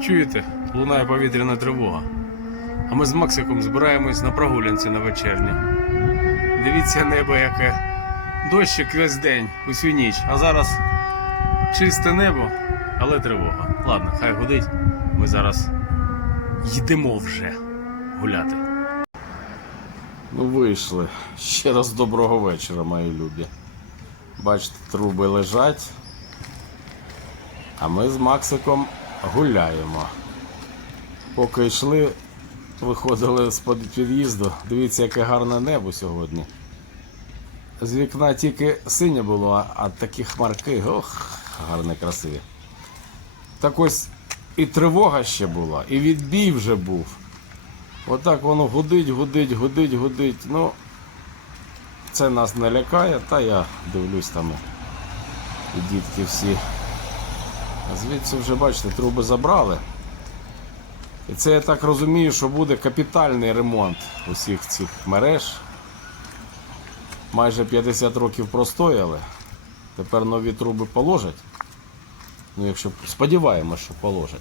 Чуєте, лунає повітряна тривога. А ми з Максиком збираємось на прогулянці на вечірню. Дивіться небо яке. Дощик весь день, усю ніч. А зараз чисте небо, але тривога. Ладно, хай гудить. Ми зараз йдемо вже гуляти. Ну, вийшли. Ще раз доброго вечора, мої любі. Бачите, труби лежать. А ми з Максиком гуляємо. Поки йшли, виходили з під'їзду. Дивіться, яке гарне небо сьогодні. З вікна тільки синє було, а- такі хмарки, ох, гарне, красиві. Так ось і тривога ще була, і відбій вже був. Отак воно гудить, гудить, гудить, гудить. Ну, це нас не лякає, та я дивлюсь там і дітки всі. Звідси вже, бачите, труби забрали. І це я так розумію, що буде капітальний ремонт усіх цих мереж. Майже 50 років простояли. Тепер нові труби положать. Ну, якщо сподіваємось, що положать.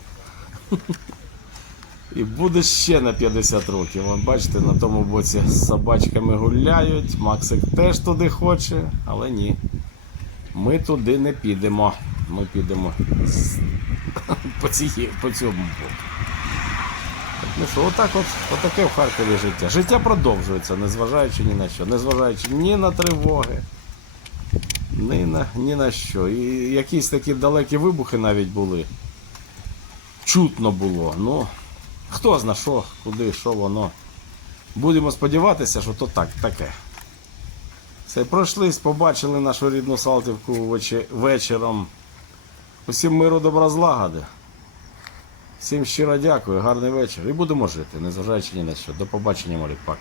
І буде ще на 50 років. Вон, бачите, на тому боці з собачками гуляють. Максик теж туди хоче, але ні. Ми туди не підемо. Ми підемо по, цієї, по цьому боку. Ну що, отак от, отаке в Харкові життя. Життя продовжується, незважаючи ні на що. Незважаючи ні на тривоги, ні на, ні на що. І якісь такі далекі вибухи навіть були. Чутно було. Ну, хто зна що, куди, що воно. Будемо сподіватися, що то так, таке. Все, пройшлись, побачили нашу рідну Салтівку вечором. Усім миру добра злагоди. Всім щиро дякую, гарний вечір. І будемо жити, незважаючи ні на що. До побачення, Марі, пока.